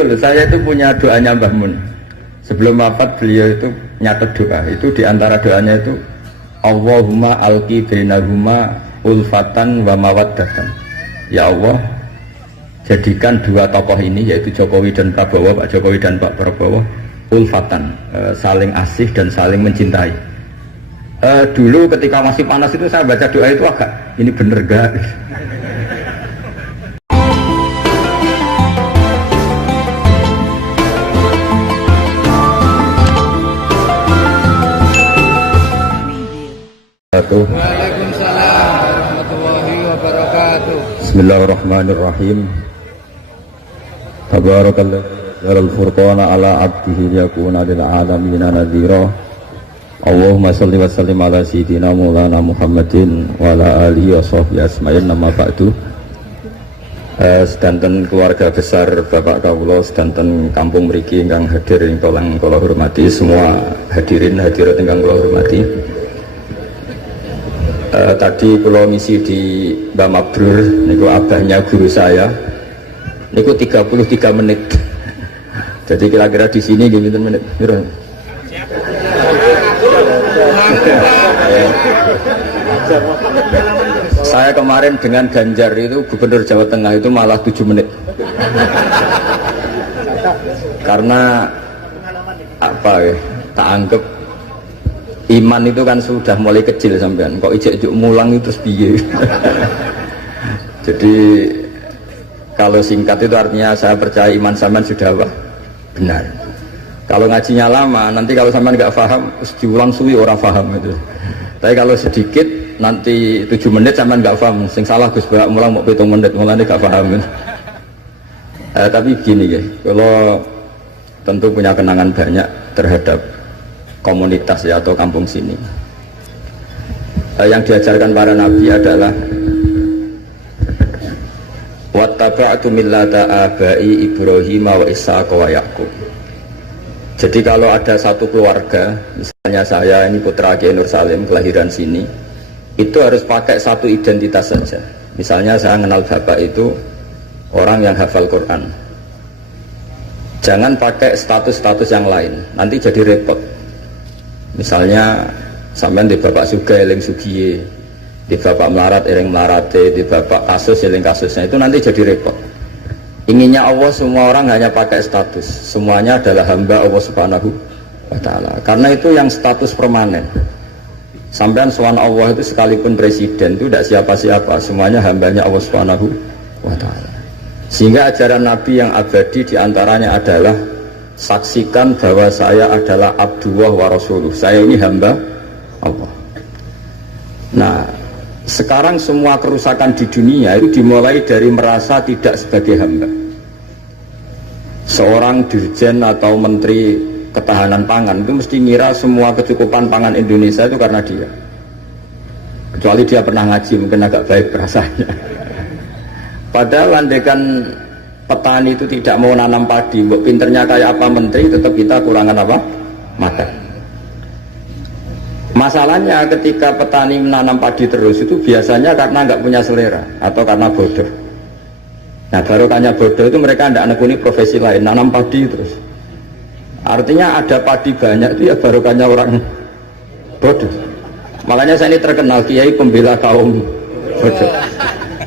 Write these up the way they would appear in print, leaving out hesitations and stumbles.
betul, saya itu punya doanya Mbah Mun. Sebelum wafat beliau itu nyatet doa. Itu diantara doanya itu Allahumma alqi bainahuma ulfatan wa mawaddatan. Ya Allah, jadikan dua tokoh ini yaitu Jokowi dan Prabowo, Pak Jokowi dan Pak Prabowo ulfatan, saling asih dan saling mencintai. Dulu ketika masih panas itu saya baca doa itu agak ini bener gak? Waalaikumsalam warahmatullahi wabarakatuh. Bismillahirrahmanirrahim. Tabarakallah jaral furqana ala abdihi yakuna lil alamin nadhira. Allahumma shalli wa sallim ala sayyidina maulana Muhammadin wa ala alihi wa sahbihi asma'in. Nama ba'du. Sedanten keluarga besar Bapak kawula, sedanten kampung mriki ingkang hadir ingkang kula hormati, semua hadirin hadirat ingkang kula hormati. Tadi kalau ngisi di Mbak Mabrur niku abahnya guru saya niku 33 menit. Jadi kira-kira di sini gimana menit? Saya kemarin dengan Ganjar itu Gubernur Jawa Tengah itu malah 7 menit. Karena apa ya? Tak anggap iman itu kan sudah mulai kecil sampean, kok ijek mulang itu piye. Jadi kalau singkat itu artinya saya percaya iman sampean sudah apa? Benar. Kalau ngajinya lama, nanti kalau sampean nggak paham, diulang suwi orang paham itu. Tapi kalau sedikit, nanti 7 menit sampean nggak paham, sing salah Gus Bak mulang mau 7 menit, mulanya nggak paham. Tapi gini ya, kalau tentu punya kenangan banyak terhadap komunitas ya atau kampung sini. Yang diajarkan para nabi adalah wattaba'tu millata abai Ibrahim wa Ishaq wa Yaqub. Jadi kalau ada satu keluarga, misalnya saya ini putra Kiai Nur Salim kelahiran sini, itu harus pakai satu identitas saja. Misalnya saya kenal bapak itu orang yang hafal Quran. Jangan pakai status-status yang lain, nanti jadi repot. Misalnya sampean di bapak Sugih eling Sugiye, di bapak melarat eling melarate, di bapak kasus eling kasusnya, itu nanti jadi repot. Inginnya Allah semua orang hanya pakai status, semuanya adalah hamba Allah Subhanahu wa ta'ala. Karena itu yang status permanen. Sampean sowan Allah itu sekalipun presiden itu tidak siapa-siapa, semuanya hambanya Allah Subhanahu wa ta'ala. Sehingga ajaran Nabi yang abadi diantaranya adalah saksikan bahwa saya adalah Abdullah wa Rasuluh, saya ini hamba Allah. Nah, sekarang semua kerusakan di dunia itu dimulai dari merasa tidak sebagai hamba. Seorang dirjen atau menteri ketahanan pangan itu mesti ngira semua kecukupan pangan Indonesia itu karena dia, kecuali dia pernah ngaji, mungkin agak baik rasanya. Padahal andaikan petani itu tidak mau nanam padi, buat pinternya kayak apa menteri, tetap kita kurangan apa? Makan. Masalahnya ketika petani menanam padi terus itu biasanya karena nggak punya selera atau karena bodoh. Nah, barokahnya bodoh itu mereka tidak nekuni profesi lain, nanam padi terus. Artinya ada padi banyak itu ya barokahnya orang bodoh. Makanya saya ini terkenal kiai pembela kaum bodoh.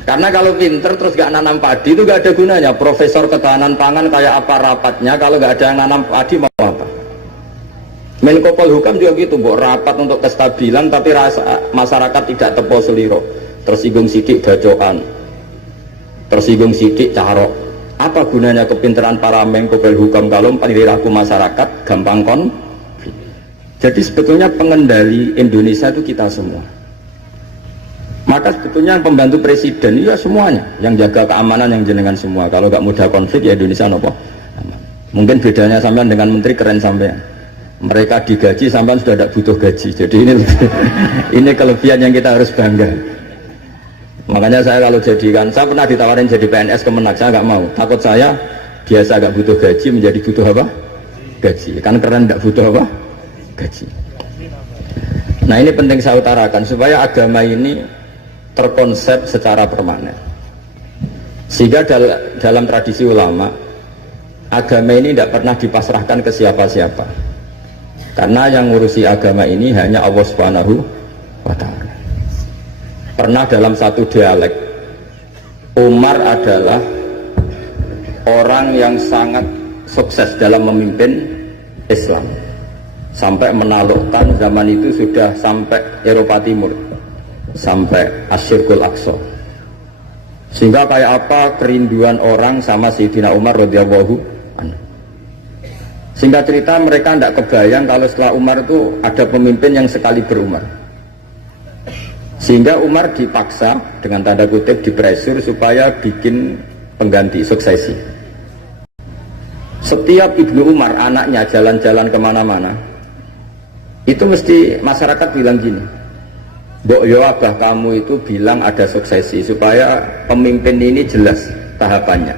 Karena kalau pinter terus gak nanam padi itu gak ada gunanya. Profesor ketahanan pangan kayak apa rapatnya, kalau gak ada yang nanam padi mau apa? Menko Polhukam juga gitu, buat rapat untuk kestabilan tapi rasa masyarakat tidak tepo seliro, tersinggung sidik bacokan, tersinggung sidik carok. Apa gunanya kepinteran para Menko Polhukam kalau perilaku masyarakat gampang konflik? Jadi sebetulnya pengendali Indonesia itu kita semua. Maka sebetulnya yang pembantu presiden ya semuanya, yang jaga keamanan yang jenengan semua. Kalau nggak mudah konflik ya Indonesia nopo. Mungkin bedanya sampean dengan menteri keren sampean. Mereka digaji, sampean sudah tidak butuh gaji. Jadi ini kelebihan yang kita harus bangga. Makanya saya kalau jadikan, saya pernah ditawarin jadi PNS Kemenak, saya nggak mau. Takut saya biasa nggak butuh gaji menjadi butuh apa? Gaji. Kan keren nggak butuh apa? Gaji. Nah ini penting saya utarakan supaya agama ini terkonsep secara permanen. Sehingga dalam tradisi ulama agama ini tidak pernah dipasrahkan ke siapa-siapa, karena yang ngurusi agama ini hanya Allah Subhanahu wa Ta'ala. Pernah dalam satu dialek, Umar adalah orang yang sangat sukses dalam memimpin Islam, sampai menaklukkan zaman itu sudah sampai Eropa Timur, sampai Asyirkul Aqsa. Sehingga kayak apa kerinduan orang sama Sayyidina Umar radhiyallahu anhu. Sehingga cerita mereka tidak kebayang kalau setelah Umar itu ada pemimpin yang sekali berumar. Sehingga Umar dipaksa dengan tanda kutip dipresur supaya bikin pengganti suksesi. Setiap Ibnu Umar anaknya jalan-jalan kemana-mana, itu mesti masyarakat bilang gini, Mbok yo abah kamu itu bilang ada suksesi supaya pemimpin ini jelas tahapannya.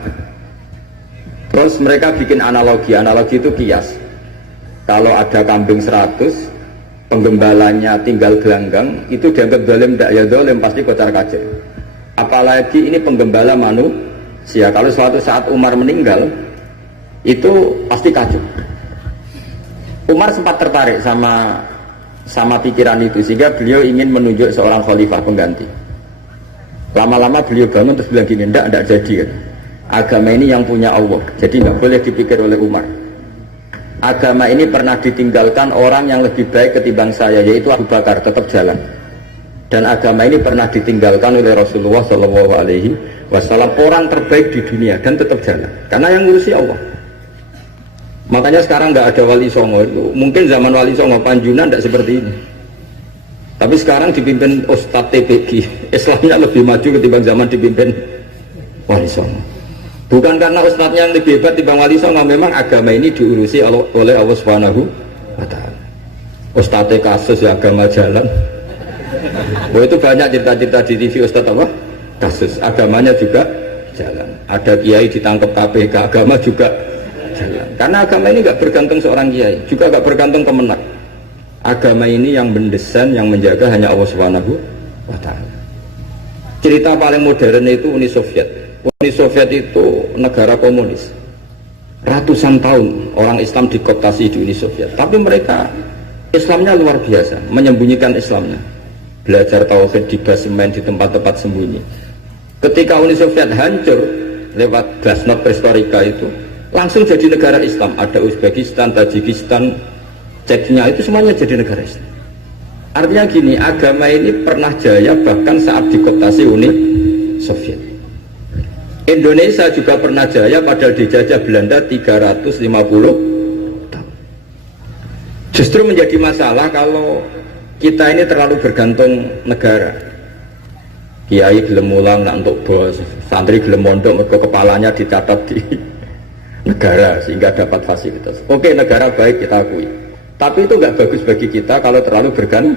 Terus mereka bikin analogi itu kias. Kalau ada kambing 100, penggembalanya tinggal gelanggang, itu dianggap dolim, tidak ya dolim, pasti kocar kacir. Apalagi ini penggembala manusia, kalau suatu saat Umar meninggal, itu pasti kacau. Umar sempat tertarik sama pikiran itu, sehingga beliau ingin menunjuk seorang khalifah pengganti. Lama-lama beliau bangun terus bilang gini, tidak jadi kan. Agama ini yang punya Allah, jadi nggak boleh dipikir oleh Umar. Agama ini pernah ditinggalkan orang yang lebih baik ketimbang saya, yaitu Abu Bakar, tetap jalan. Dan agama ini pernah ditinggalkan oleh Rasulullah SAW, orang terbaik di dunia, dan tetap jalan. Karena yang ngurusi Allah. Makanya sekarang nggak ada wali songo itu. Mungkin zaman wali songo Panjunan tidak seperti ini. Tapi sekarang dipimpin Ustadz TPG, Islamnya lebih maju ketimbang zaman dipimpin wali songo. Bukan karena ustadznya yang lebih hebat dibanding wali songo, memang agama ini diurusi oleh Allah Subhanahu wa Ta'ala. Ustadznya kasus ya agama jalan. Oh itu banyak cerita-cerita di TV ustadz apa? Kasus, agamanya juga jalan. Ada kiai ditangkap KPK, agama juga jalan. Karena agama ini nggak bergantung seorang kiai, juga nggak bergantung kemenang. Agama ini yang mendesain, yang menjaga hanya Allah Subhanahu wa Ta'ala. Cerita paling modern itu Uni Soviet. Uni Soviet itu negara komunis. Ratusan tahun orang Islam dikooptasi di Uni Soviet. Tapi mereka Islamnya luar biasa, menyembunyikan Islamnya. Belajar tauhid di basemen, di tempat-tempat sembunyi. Ketika Uni Soviet hancur lewat Glasnost Perestroika itu, langsung jadi negara Islam. Ada Uzbekistan, Tajikistan, Chechnya, itu semuanya jadi negara Islam. Artinya gini, agama ini pernah jaya bahkan saat dikooptasi Uni Soviet. Indonesia juga pernah jaya padahal dijajah Belanda 350 tahun. Justru menjadi masalah kalau kita ini terlalu bergantung negara. Kiai gelem mulang nak untuk bos, santri gelem mondok mergo kepalanya dicatat di negara sehingga dapat fasilitas. Oke, negara baik kita akui. Tapi itu nggak bagus bagi kita kalau terlalu bergantung.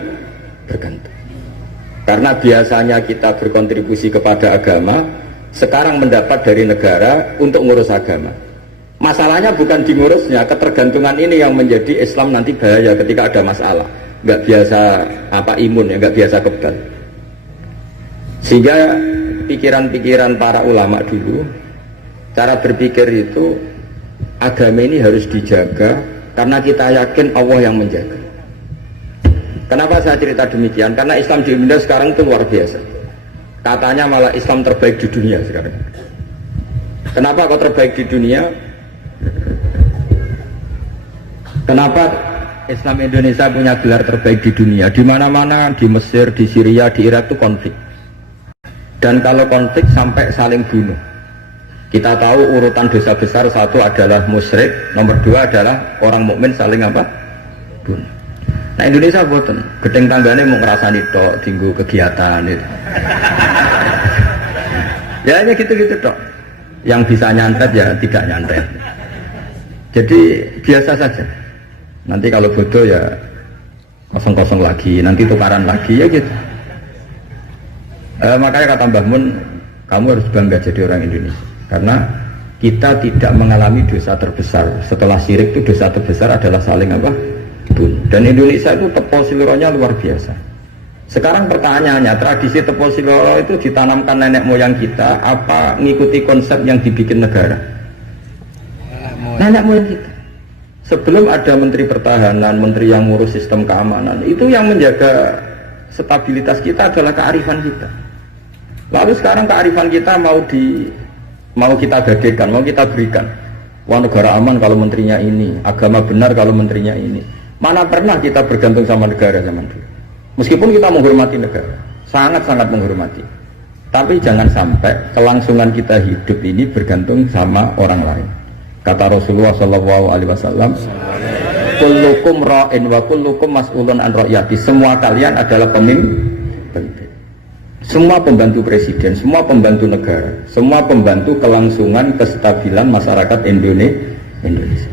Karena biasanya kita berkontribusi kepada agama, sekarang mendapat dari negara untuk ngurus agama. Masalahnya bukan di ngurusnya, ketergantungan ini yang menjadi Islam nanti bahaya ketika ada masalah. Nggak biasa imun ya, nggak biasa kebal. Sehingga pikiran-pikiran para ulama dulu, cara berpikir itu, agama ini harus dijaga karena kita yakin Allah yang menjaga. Kenapa saya cerita demikian? Karena Islam di Indonesia sekarang itu luar biasa. Katanya malah Islam terbaik di dunia sekarang. Kenapa kok terbaik di dunia? Kenapa Islam Indonesia punya gelar terbaik di dunia? Di mana-mana, di Mesir, di Syria, di Irak itu konflik. Dan kalau konflik sampai saling bunuh. Kita tahu urutan dosa besar, satu adalah musyrik, nomor dua adalah orang mukmin saling apa? Bunuh. Nah Indonesia boten, gedeng tanggane mau ngerasani tok, tinggu kegiatan itu. Ya hanya gitu-gitu tok. Yang bisa nyantet ya tidak nyantet. Jadi biasa saja. Nanti kalau bodoh ya kosong-kosong lagi, nanti tukaran lagi ya gitu. Makanya kata Mbah Mun, kamu harus bangga jadi orang Indonesia. Karena kita tidak mengalami dosa terbesar. Setelah syirik itu dosa terbesar adalah saling apa? Dan Indonesia itu tepol siloronya luar biasa. Sekarang pertanyaannya, tradisi tepol siloro itu ditanamkan nenek moyang kita apa ngikuti konsep yang dibikin negara? Nenek moyang kita. Sebelum ada menteri pertahanan, menteri yang ngurus sistem keamanan, itu yang menjaga stabilitas kita adalah kearifan kita. Lalu sekarang kearifan kita mau kita gadekan, mau kita berikan. Wah, negara aman kalau menterinya ini, agama benar kalau menterinya ini. Mana pernah kita bergantung sama negara zaman dulu. Meskipun kita menghormati negara, sangat-sangat menghormati. Tapi jangan sampai kelangsungan kita hidup ini bergantung sama orang lain. Kata Rasulullah SAW, kullukum ra'in wa kullukum mas'ulun an ra'yati. Semua kalian adalah pemimpin. Semua pembantu presiden, semua pembantu negara, semua pembantu kelangsungan kestabilan masyarakat Indonesia.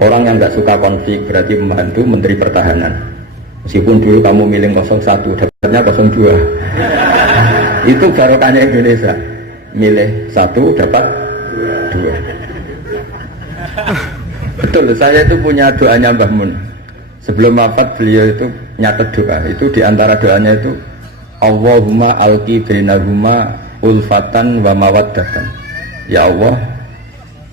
Orang yang nggak suka konflik berarti membantu menteri pertahanan. Meskipun dulu kamu milih 01, dapatnya 02. Itu barokahnya Indonesia. Milih 1 dapat 2. Betul, saya itu punya doanya Mbah Mun. Sebelum wafat beliau itu nyatet doa. Itu diantara doanya itu Allahumma alqi bainahuma ulfatan wa mawaddatan. Ya Allah,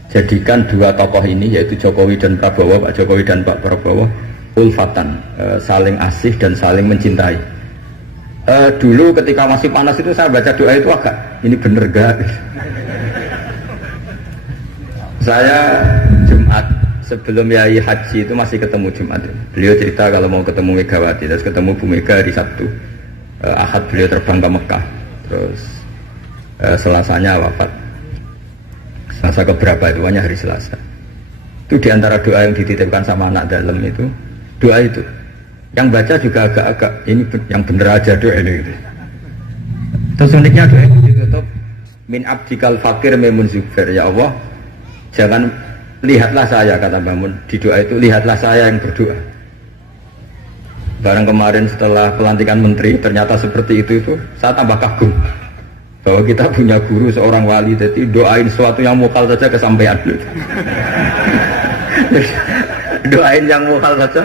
jadikan dua tokoh ini yaitu Jokowi dan Prabowo, Pak Jokowi dan Pak Prabowo ulfatan, saling asih dan saling mencintai. Dulu ketika masih panas itu saya baca doa itu agak ini bener gak? Saya Jumat sebelum Yai Haji itu masih ketemu Jumat. Beliau cerita kalau mau ketemu Megawati, terus ketemu Bu Mega di Sabtu. Ahad beliau terbang ke Mekah, terus Selasanya wafat. Selasa keberapa itu, hanya hari Selasa. Itu diantara doa yang dititipkan sama anak dalam itu, doa itu. Yang baca juga agak-agak ini yang bener aja doa ini. Terus uniknya doa itu ditutup min abdikal fakir memun zubair. Ya Allah, jangan lihatlah saya, kata Bangun di doa itu, lihatlah saya yang berdoa. Barang kemarin setelah pelantikan menteri ternyata seperti itu saya tambah kagum bahwa kita punya guru seorang wali, jadi doain sesuatu yang mukal saja kesampaian. Doain yang mukal saja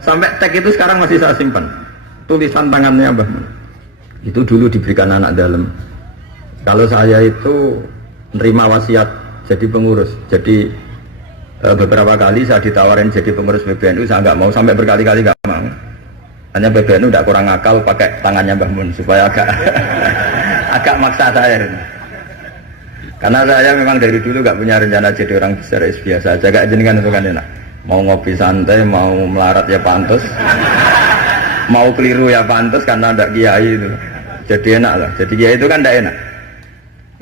sampai teks itu sekarang masih saya simpan, tulisan tangannya Mbah Mun. Itu dulu diberikan anak dalam. Kalau saya itu menerima wasiat jadi pengurus, jadi beberapa kali saya ditawarin jadi pengurus PBNU, saya nggak mau, sampai berkali-kali nggak mau. Hanya PBNU tidak kurang akal pakai tangannya Mbah Mun supaya agak maksa saya. Karena saya memang dari dulu nggak punya rencana jadi orang besar, biasa aja, gak jenengan itu kan enak. Mau ngopi santai, mau melarat ya pantas, mau keliru ya pantas karena ada kiai itu. Jadi enak lah. Jadi kiai itu kan tidak enak.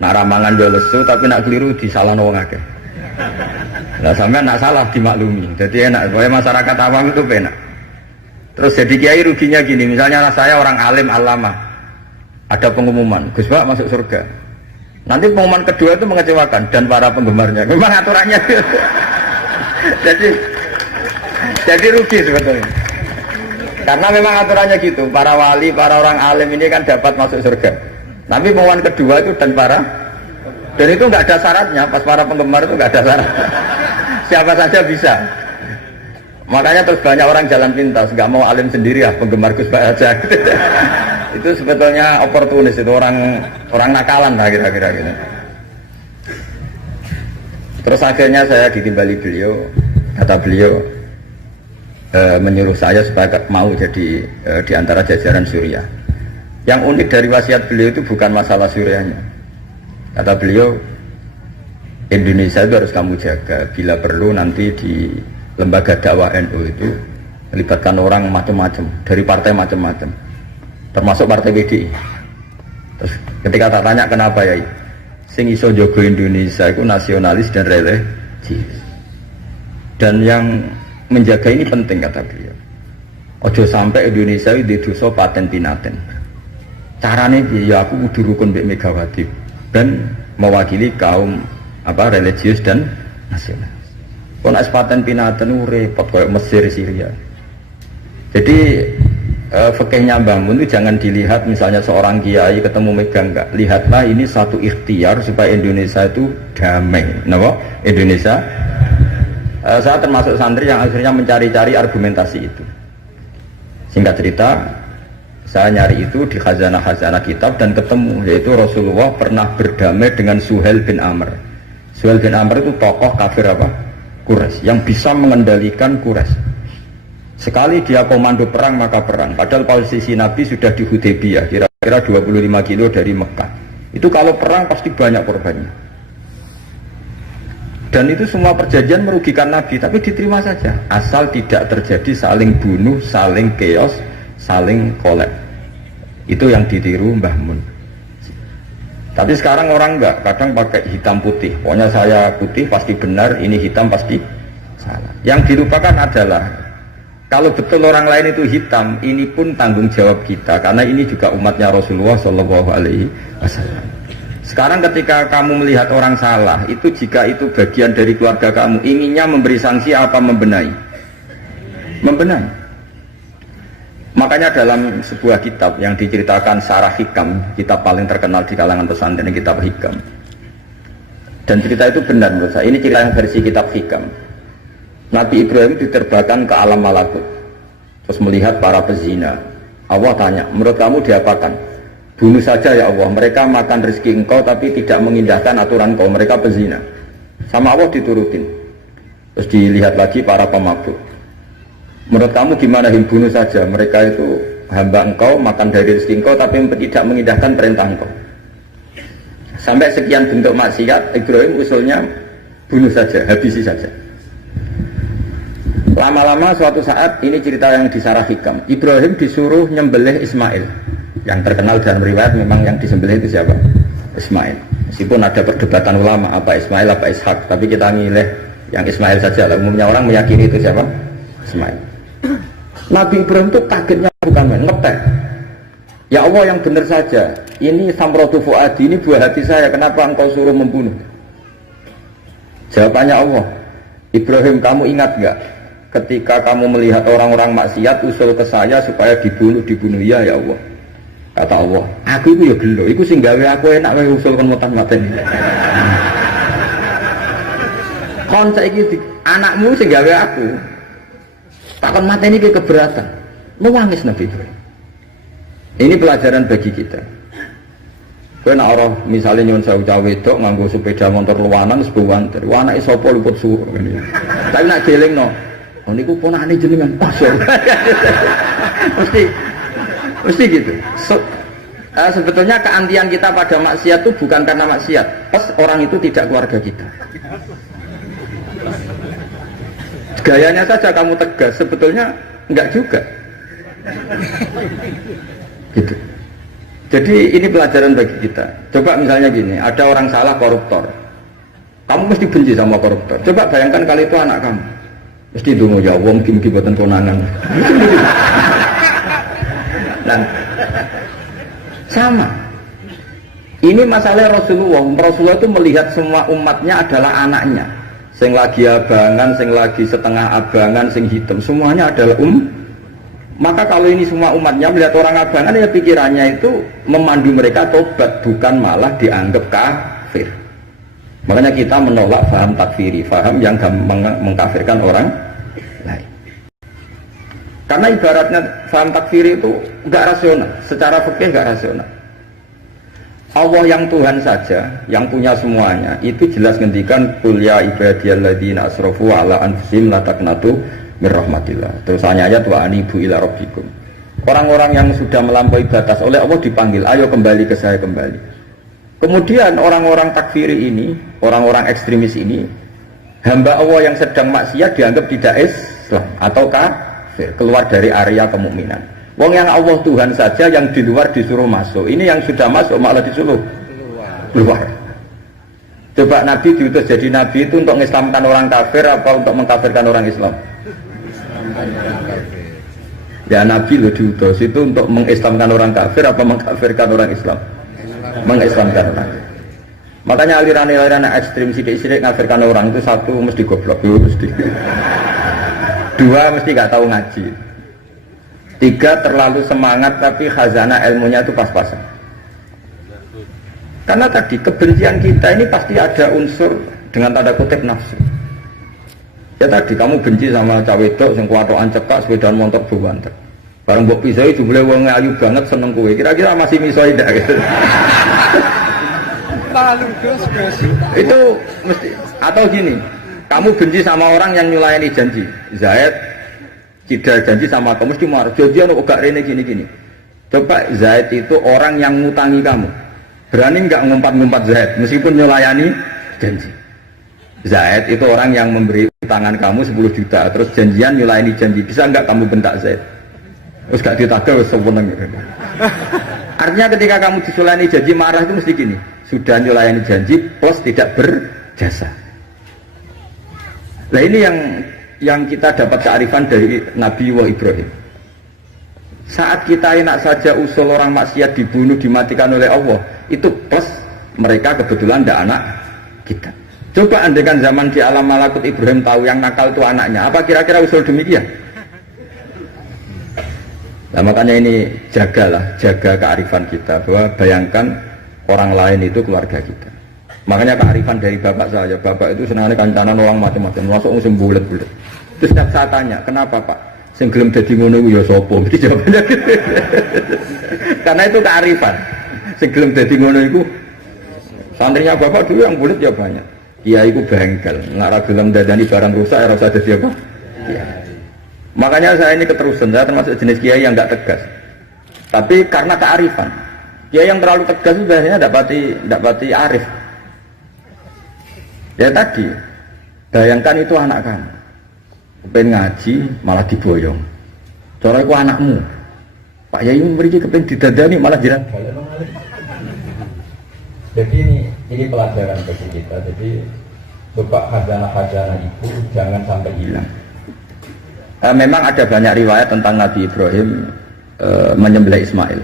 Nak ramangan dia lesu tapi nak keliru disalahkan orang akeh. Nah sampai nak salah dimaklumi. Jadi enak. Supaya masyarakat awam itu enak. Terus jadi kiai ruginya gini. Misalnya saya orang alim alama, ada pengumuman Gus Bak masuk surga. Nanti pengumuman kedua itu mengecewakan dan para penggemarnya. Memang aturannya. jadi rugi sebetulnya. Karena memang aturannya gitu. Para wali, para orang alim ini kan dapat masuk surga. Tapi pengumuman kedua itu dan itu nggak ada syaratnya. Pas para penggemar itu nggak ada syarat. Siapa saja bisa. Makanya terus banyak orang jalan pintas, nggak mau alim sendiri ya, penggemar Gus Bak aja. Itu sebetulnya oportunis, itu orang nakalan lah kira-kira gitu. Terus akhirnya saya ditimbali beliau, kata beliau menyuruh saya supaya mau jadi di antara jajaran Suriah. Yang unik dari wasiat beliau itu bukan masalah Suriahnya. Kata beliau, Indonesia itu harus kamu jaga. Bila perlu nanti di lembaga dakwah NU itu melibatkan orang macam-macam, dari partai macam-macam, termasuk partai PDI. Terus ketika tak tanya kenapa ya, sing iso jogo Indonesia itu nasionalis dan religius. Dan yang menjaga ini penting, kata beliau. Ojo sampai Indonesia itu dosa paten pinaten. Carane ya aku kudu rukun mbek Megawati dan mewakili kaum religius dan nasional. Kalau nak sepaten pinaten repot kayak Mesir, Syria. Jadi fikihnya Mbah Mun itu jangan dilihat misalnya seorang kiai ketemu Mega, enggak. Lihatlah ini satu ikhtiar supaya Indonesia itu damai. Kenapa? Indonesia. Saya termasuk santri yang akhirnya mencari-cari argumentasi itu. Singkat cerita, saya nyari itu di khazanah-khazanah kitab dan ketemu, yaitu Rasulullah pernah berdamai dengan Suhail bin Amr. Suhail bin Amr itu tokoh kafir Quraisy, yang bisa mengendalikan Quraisy. Sekali dia komando perang maka perang. Padahal posisi Nabi sudah di Hudaybiyah, kira-kira 25 kilo dari Mekah. Itu kalau perang pasti banyak korbannya. Dan itu semua perjanjian merugikan Nabi, tapi diterima saja. Asal tidak terjadi saling bunuh, saling chaos, saling kolek. Itu yang ditiru Mbah Mun. Tapi sekarang orang enggak, kadang pakai hitam putih. Pokoknya saya putih pasti benar, ini hitam pasti salah. Yang dilupakan adalah kalau betul orang lain itu hitam, ini pun tanggung jawab kita, karena ini juga umatnya Rasulullah Shallallahu Alaihi Wasallam. Sekarang ketika kamu melihat orang salah, itu jika itu bagian dari keluarga kamu, inginnya memberi sanksi apa membenahi? Membenahi. Makanya dalam sebuah kitab yang diceritakan Sarah Hikam, kitab paling terkenal di kalangan pesantren, kitab Hikam. Dan cerita itu benar menurut saya. Ini cerita yang versi kitab Hikam. Nabi Ibrahim diterbangkan ke alam malakut, terus melihat para pezina. Allah tanya, menurut kamu diapakan? Bunuh saja ya Allah, mereka makan rezeki engkau tapi tidak mengindahkan aturan engkau, mereka pezina. Sama Allah diturutin. Terus dilihat lagi para pemabuk. Menurut kamu gimana, bunuh saja, mereka itu hamba engkau, makan dari rezeki engkau tapi tidak mengindahkan perintah engkau. Sampai sekian bentuk maksiat, Ibrahim usulnya bunuh saja, habisi saja. Lama-lama suatu saat, ini cerita yang di Sarah Hikam, Ibrahim disuruh nyembelih Ismail. Yang terkenal dalam riwayat memang yang disembelih itu siapa? Ismail. Meskipun ada perdebatan ulama, apa Ismail, apa Ishak, tapi kita milih yang Ismail saja. Umumnya orang meyakini itu siapa? Ismail. Nabi Ibrahim itu kagetnya bukan main, ngetek. Ya Allah, yang benar saja, ini samratu fuadi, ini buah hati saya, kenapa engkau suruh membunuh? Jawabannya Allah, Ibrahim, kamu ingat gak ketika kamu melihat orang-orang maksiat usul ke saya supaya dibunuh? Ya ya Allah. Kata Allah, aku itu ya gelo, itu sing gawe aku enak wae usul kon mutan-mutan. Kon saiki anakmu sing gawe aku. Takon mateni iki keberatan. Nangis Nabi Ibrahim. Ini pelajaran bagi kita. Kowe nek ora misale nyuwun sewu cah wedok nganggo sepeda motor luwanan sebuwanter. Wah anake sapa luput suruh ngene. Tapi nek dielingno, oh niku ponakane jenengan pasor. Mesti gitu. Sebetulnya keantian kita pada maksiat itu bukan karena maksiat. Pas orang itu tidak keluarga kita. Gayanya saja kamu tegas, sebetulnya enggak juga. Gitu. Jadi ini pelajaran bagi kita. Coba misalnya gini, ada orang salah koruptor. Kamu mesti benci sama koruptor. Coba bayangkan kali itu anak kamu. Mesti dungo ya wong kim-kim boten konangan. Dan sama. Ini masalah Rasulullah. Rasulullah itu melihat semua umatnya adalah anaknya. Sing lagi abangan, sing lagi setengah abangan, sing hitam, semuanya adalah Maka kalau ini semua umatnya melihat orang abangan, ya pikirannya itu memandu mereka tobat, bukan malah dianggap kafir. Makanya kita menolak faham takfiri, faham yang mengkafirkan orang lain. Karena ibaratnya faham takfiri itu enggak rasional, secara fikih enggak rasional. Allah yang Tuhan saja, yang punya semuanya, itu jelas ngendikan qul ya ibadiyalladzina asrafu ala anfusihim la taqnatu mir rahmatillah. Terus ayat wa anibu ila rabbikum. Orang-orang yang sudah melampaui batas oleh Allah dipanggil, ayo kembali ke saya kembali. Kemudian orang-orang takfiri ini, orang-orang ekstremis ini, hamba Allah yang sedang maksiat dianggap tidak Islam atau kafir, keluar dari area kemukminan. Wong yang Allah Tuhan saja, yang di luar disuruh masuk. Ini yang sudah masuk malah disuruh keluar. Coba Nabi diutus jadi Nabi itu untuk mengislamkan orang kafir apa untuk mengkafirkan orang Islam? Ya Nabi lo diutus itu untuk mengislamkan orang kafir apa mengkafirkan orang Islam? Mengislamkan orang. Makanya aliran-aliran ekstrim sidik-sidik ngafirkan orang itu satu mesti goblok, mesti. Dua mesti gak tahu ngaji. Tiga terlalu semangat tapi khazanah ilmunya itu pas-pasan. Karena tadi kebencian kita ini pasti ada unsur dengan tanda kutip nafsu. Ya tadi kamu benci sama cawe wedok sing kuwatokan cekak sepeda motor buwanter. Bareng mbok pisoi jumlah wong ayu banget seneng kowe. Kira-kira masih misoi ndak gitu. Paling gus. Itu mesti atau gini. Kamu benci sama orang yang nyulayani janji. Zaid tidak janji sama kamu, mesti marah. Janjian kok gak rene gini-gini. Coba Zaid itu orang yang ngutangi kamu. Berani nggak ngumpat-ngumpat Zaid meskipun nyulayani janji? Zaid itu orang yang memberi utangan kamu 10 juta, terus janjian nyulayani janji. Bisa nggak kamu bentak Zaid? Terus gak ditagih sewenang. Artinya ketika kamu disulayani janji marah itu mesti gini. Sudah nyulayani janji plus tidak berjasa. Nah ini yang kita dapat kearifan dari Nabi Ibrahim. Saat kita enak saja usul orang maksiat dibunuh, dimatikan oleh Allah, itu plus mereka kebetulan tidak anak kita. Coba andaikan zaman di alam malakut Ibrahim tahu yang nakal itu anaknya, apa kira-kira usul demikian? Nah makanya ini jaga kearifan kita, bahwa bayangkan orang lain itu keluarga kita. Makanya kearifan dari bapak bapak itu senangnya kancanan orang macam-macam, masuk musim bulat-bulat. Terus setiap saya tanya, kenapa Pak? Sing gelem dadi ngono iku ya sapa? Mesti jawabannya gitu. Karena itu kearifan. Sing gelem dadi ngono iku santrinya bapak dulu yang bulat ya banyak. Kiai iku bengkel, nek ora gelem dadani barang rusak ora usah dadi apa? Iya. Makanya saya ini keterusan, saya termasuk jenis kiai yang enggak tegas. Tapi karena kearifan. Kiai yang terlalu tegas itu biasanya enggak pati arif. Ya tadi, bayangkan itu anak kamu, kepengen ngaji malah diboyong. Cara itu anakmu, Pak Yai memberi kepengen didadani malah jiran. Jadi ini pelajaran bagi kita. Jadi coba khazanah itu jangan sampai hilang. Memang ada banyak riwayat tentang Nabi Ibrahim menyembelih Ismail.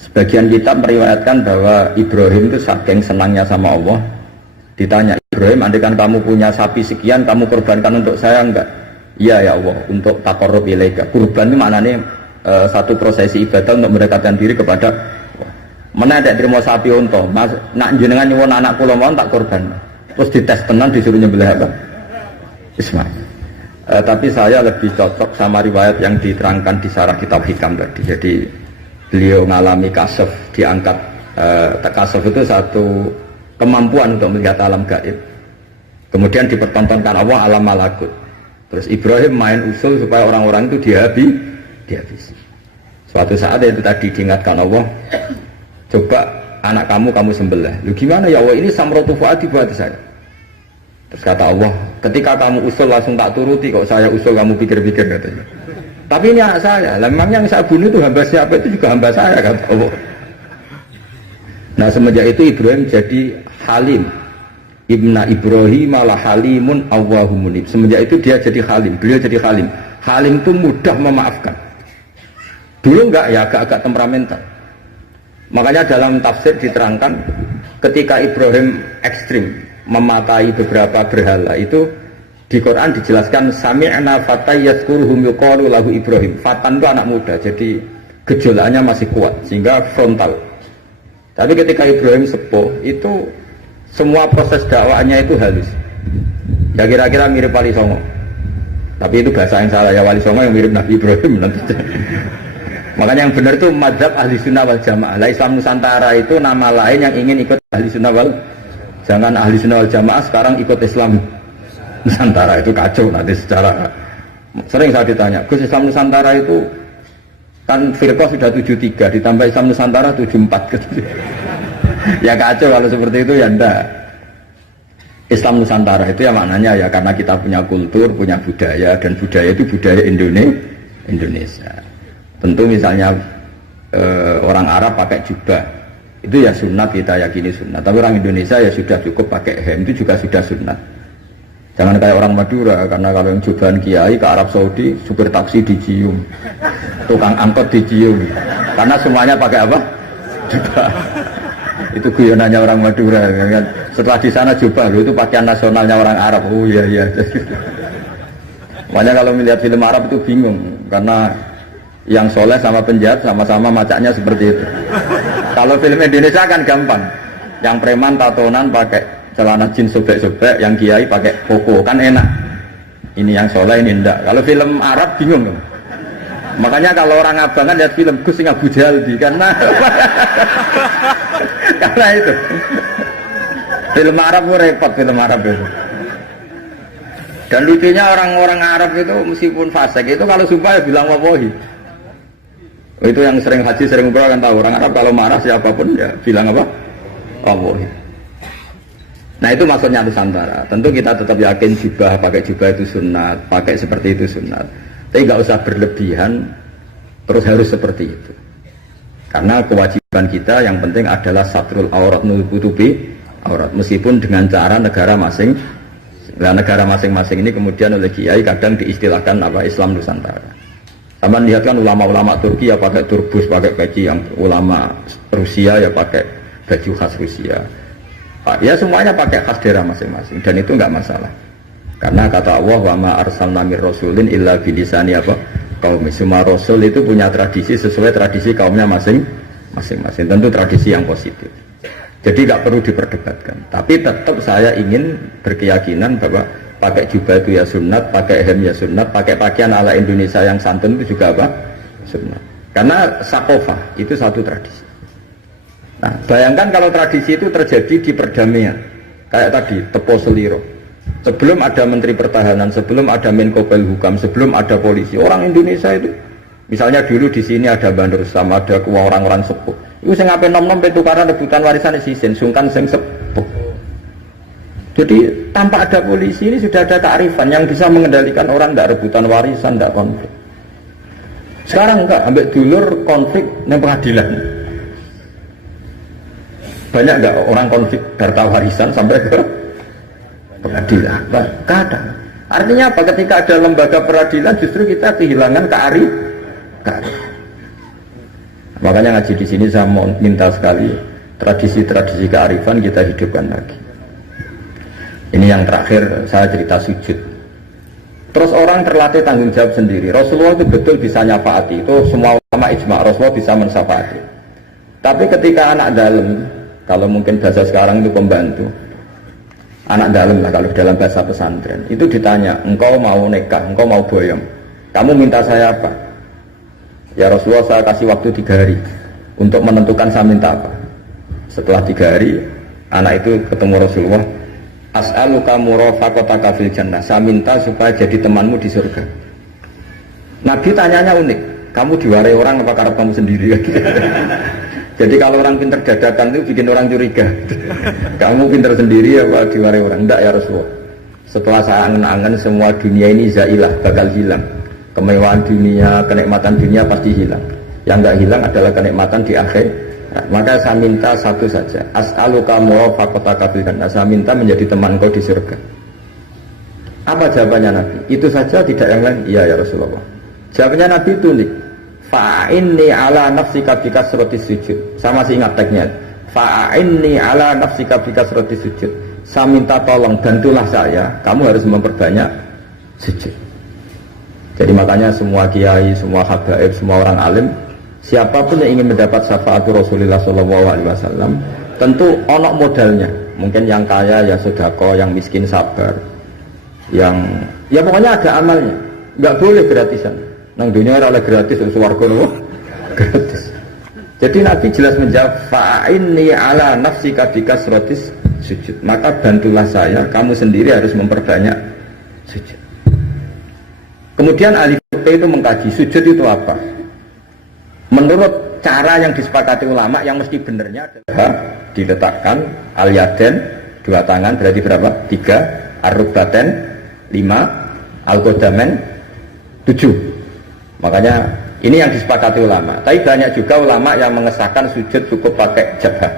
Sebagian kitab meriwayatkan bahwa Ibrahim itu saking senangnya sama Allah, ditanya, Ibrahim, andaikan kamu punya sapi sekian, kamu korbankan untuk saya enggak? Iya ya Allah, untuk taqarrub ilaika. Kurban ini maknanya satu prosesi ibadah untuk mendekatkan diri kepada Allah. Mana ada terima sapi unta, nak jenengan nyuwun anak kula mau tak korban. Terus dites tenan disuruh nyembelih apa? Ismail. Tapi saya lebih cocok sama riwayat yang diterangkan di sarah kitab Hikam tadi. Jadi beliau mengalami kasaf, diangkat. Kasaf itu satu kemampuan untuk melihat alam gaib. Kemudian dipertontonkan Allah alam malakut. Terus Ibrahim main usul supaya orang-orang itu dihabisi. Suatu saat itu tadi diingatkan Allah, coba anak kamu sembelih. Lu gimana ya Allah, ini samratu fuadi buat saya. Terus kata Allah, ketika kamu usul langsung tak turuti, kok saya usul kamu pikir-pikir katanya. Tapi ini anak saya, memang yang saya bunuh itu hamba siapa, itu juga hamba saya kata Allah. Nah semenjak itu Ibrahim jadi halim. Ibna Ibrahim ala halimun Allahumunib. Semenjak itu dia jadi halim. Beliau jadi halim. Halim itu mudah memaafkan. Dulu enggak ya, agak-agak temperamental. Makanya dalam tafsir diterangkan ketika Ibrahim ekstrim memakai beberapa berhala itu di Quran dijelaskan sami'na fatay yazkuruhum yuqalu lahu Ibrahim. Fatan itu anak muda, jadi gejolakannya masih kuat sehingga frontal. Tapi ketika Ibrahim sepuh itu semua proses dakwahnya itu halus. Ya kira-kira mirip Wali Songo. Tapi itu bahasa yang salah ya, Wali Songo yang mirip Nabi Ibrahim nanti. Makanya yang benar itu madzhab ahli sunnah wal jamaah. Lah Islam Nusantara itu nama lain yang ingin ikut ahli sunnah wal. Jangan ahli sunnah wal jamaah sekarang ikut Islam Nusantara, itu kacau nanti secara. Sering saya ditanya, Gus Islam Nusantara itu kan firqah sudah 73 ditambah Islam Nusantara 74 gitu. Ya kacau kalau seperti itu ya ndak. Islam Nusantara itu ya maknanya ya karena kita punya kultur, punya budaya, dan budaya itu budaya Indonesia. Tentu misalnya orang Arab pakai jubah, itu ya sunat, kita yakini sunat. Tapi orang Indonesia ya sudah cukup pakai hem, itu juga sudah sunat. Jangan kayak orang Madura, karena kalau yang jubahan kiai ke Arab Saudi, supir taksi dicium, tukang angkot dicium, karena semuanya pakai apa? Jubah. Itu guyonannya orang Madura kan. Setelah di sana jubah loh, itu pakaian nasionalnya orang Arab. Oh iya. Makanya kalau melihat film Arab itu bingung, karena yang soleh sama penjahat sama-sama macaknya seperti itu. Kalau film Indonesia kan gampang, yang preman tatonan pakai celana jeans sobek-sobek, yang kiai pakai koko, kan enak. Ini yang soleh, ini enggak. Kalau film Arab bingung dong. Makanya kalau orang abangan lihat film Gus sing Abu Jaldi, karena itu film Arab itu repot, film Arab itu. Dan lucunya orang-orang Arab itu meskipun fasik itu kalau sumpah ya bilang wallahi. Itu yang sering haji, sering umrah kan tahu orang Arab kalau marah siapapun ya bilang apa? Wallahi. Nah itu maksudnya Nusantara. Tentu kita tetap yakin pakai jubah itu sunat, pakai seperti itu sunat. Tapi nggak usah berlebihan, terus harus seperti itu. Karena kewajiban kita yang penting adalah satrul aurat, nutupi aurat. Meskipun dengan cara negara masing. Nah, negara masing-masing ini kemudian oleh kiai kadang diistilahkan apa Islam Nusantara. Sama lihat kan ulama-ulama Turki ya pakai turbus, pakai peci, yang ulama Rusia ya pakai baju khas Rusia. Ya semuanya pakai khas daerah masing-masing dan itu enggak masalah. Karena kata Allah wa ma arsalna mir rasulin illa bilisani apa kaum. Semua rasul itu punya tradisi sesuai tradisi kaumnya masing-masing. Tentu tradisi yang positif. Jadi nggak perlu diperdebatkan. Tapi tetap saya ingin berkeyakinan bahwa pakai jubah itu ya sunat, pakai hem ya sunat, pakai pakaian ala Indonesia yang santun itu juga apa? Sunat. Karena sakofah itu satu tradisi. Nah, bayangkan kalau tradisi itu terjadi di perdamaian, kayak tadi Tepo Seliro. Sebelum ada Menteri Pertahanan, sebelum ada Menko Polhukam, sebelum ada polisi, orang Indonesia itu, misalnya dulu di sini ada Bandur sama ada orang-orang sepuh. Itu sing ape nom-nom tukaran rebutan warisan sisin, sungkan sing sepuh. Jadi tanpa ada polisi ini sudah ada kearifan yang bisa mengendalikan orang tidak rebutan warisan, tidak konflik. Sekarang enggak, ambek dulur konflik nang pengadilan. Banyak enggak orang konflik harta warisan sampai ke pengadilan? Kadang. Artinya apa? Ketika ada lembaga peradilan justru kita kehilangan kearifan. Makanya ngaji di sini saya mau minta sekali tradisi-tradisi kearifan kita hidupkan lagi. Ini yang terakhir saya cerita sujud. Terus orang terlatih tanggung jawab sendiri. Rasulullah itu betul bisa nyafaati. Itu semua ulama ijma Rasulullah bisa mensafaati. Tapi ketika anak dalam, kalau mungkin bahasa sekarang itu pembantu, anak dalam lah kalau dalam bahasa pesantren, itu ditanya, engkau mau nikah, engkau mau boyong, kamu minta saya apa? Ya Rasulullah saya kasih waktu 3 hari untuk menentukan saya minta apa. Setelah 3 hari anak itu ketemu Rasulullah, as'aluka murafaqataka fil jannah, saya minta supaya jadi temanmu di surga. Nabi tanyanya unik, kamu diwarai orang apa karena kamu sendiri? Jadi kalau orang pintar dadakan itu bikin orang curiga. Kamu pintar sendiri apa diwarai orang? Enggak ya Rasulullah, setelah saya angen-angen semua dunia ini zailah, bakal hilang. Kemewahan dunia, kenikmatan dunia pasti hilang. Yang enggak hilang adalah kenikmatan di akhir. Maka saya minta satu saja, as'aluka murafaqataka fil jannah, saya minta menjadi teman kau di surga. Apa jawabannya Nabi? Itu saja, tidak yang lain? Iya ya Rasulullah. Jawabannya Nabi itu nih, fa'inni ala nafsika bikasratis sujud. Saya masih ingat teksnya. Fa'inni ala nafsika bikasratis sujud. Saya minta tolong, bantulah saya, kamu harus memperbanyak sujud. Jadi makanya semua kiai, semua habaib, semua orang alim, siapapun yang ingin mendapat syafaat Rasulullah SAW, tentu onok modalnya. Mungkin yang kaya ya sedekah, yang miskin sabar, yang ya pokoknya ada amalnya. Nggak boleh gratisan. Nang dunia ora gratis, swarga nopo gratis. Jadi Nabi jelas menjawab, fa'inni ala nafsika bikasratis sujud. Maka bantulah saya, kamu sendiri harus memperbanyak sujud. Kemudian ahli fikih itu mengkaji sujud itu apa. Menurut cara yang disepakati ulama yang mesti benernya adalah diletakkan al-yaden 2 tangan berarti berapa? 3, ar-rukbaten 5, al-qadamen 7. Makanya ini yang disepakati ulama. Tapi banyak juga ulama yang mengesahkan sujud cukup pakai jabah.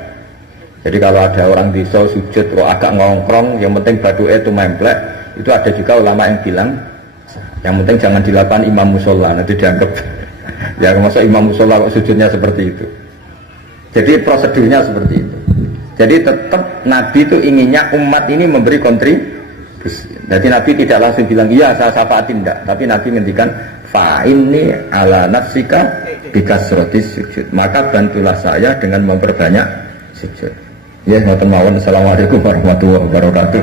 Jadi kalau ada orang bisa sujud kok agak ngongkrong, yang penting baduke itu memplek, itu ada juga ulama yang bilang yang penting jangan dilakukan imam musola, nanti dianggap ya masa imam musola kok sujudnya seperti itu. Jadi prosedurnya seperti itu. Jadi tetap Nabi itu inginnya umat ini memberi kontribusi. Jadi Nabi tidak langsung bilang iya saya syafaatin, enggak, tapi Nabi ngendikan fa'inni ala nafsika bikasratis sujud, maka bantulah saya dengan memperbanyak sujud. Ya, ngoten mawon. Assalamualaikum warahmatullahi wabarakatuh.